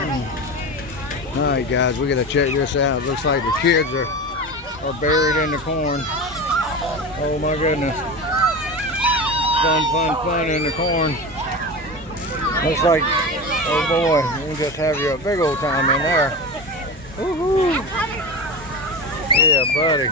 All right, guys, we gotta check this out. Looks like the kids are buried in the corn. Oh my goodness. Fun in the corn. Looks like, oh boy, you can just have you a big old time in there. Woohoo! Yeah, buddy.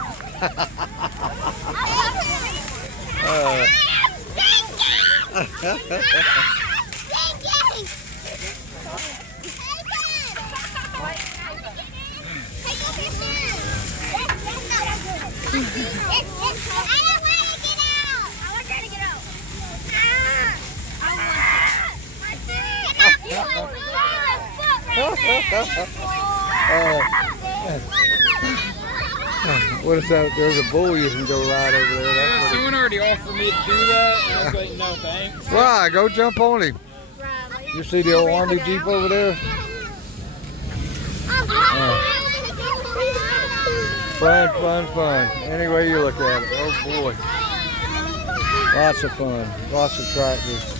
What is that? There's a bull you can go ride over there. Yeah, someone already offered me to do that, and I was like, no thanks. Why? Go jump on him. You see the old Army Jeep over there? Fun. Any way you look at it. Oh boy. Lots of fun. Lots of tractors.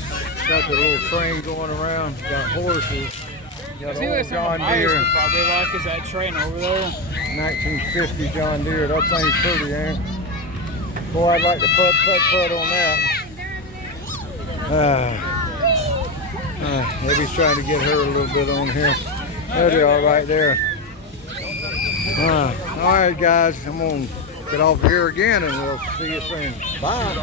Got the little train going around. Got horses. Got See, old that's John something Deere. probably like is that train over there. 1950 John Deere. That thing's pretty, ain't it? Boy, I'd like to put on that. Maybe trying to get her a little bit on here. There they are right there. All right, guys. I'm going to get off here again, and we'll see you soon. Bye.